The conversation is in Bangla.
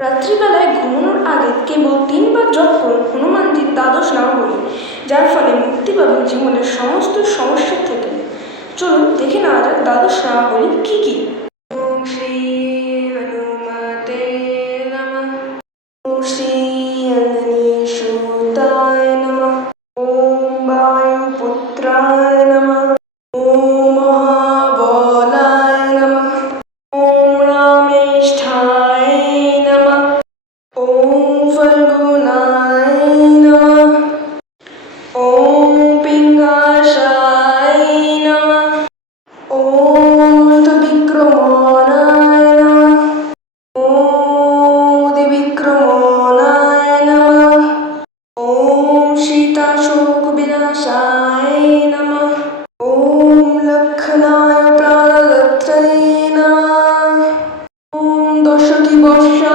রাত্রিবেলায় ঘুমানোর আগে কেবল তিনবার জপ করুন হনুমানজির দ্বাদশ নাম বলি, যার ফলে মুক্তি পাবেন জীবনের সমস্ত সমস্যা থেকে। চলুন দেখে নেওয়া যাক দ্বাদশ নাম বলি কী কী। गणाधिपतिगणेशाय नमः ॐ लक्षणाय प्राणरत्रये नमः ॐ दशकी वर्ष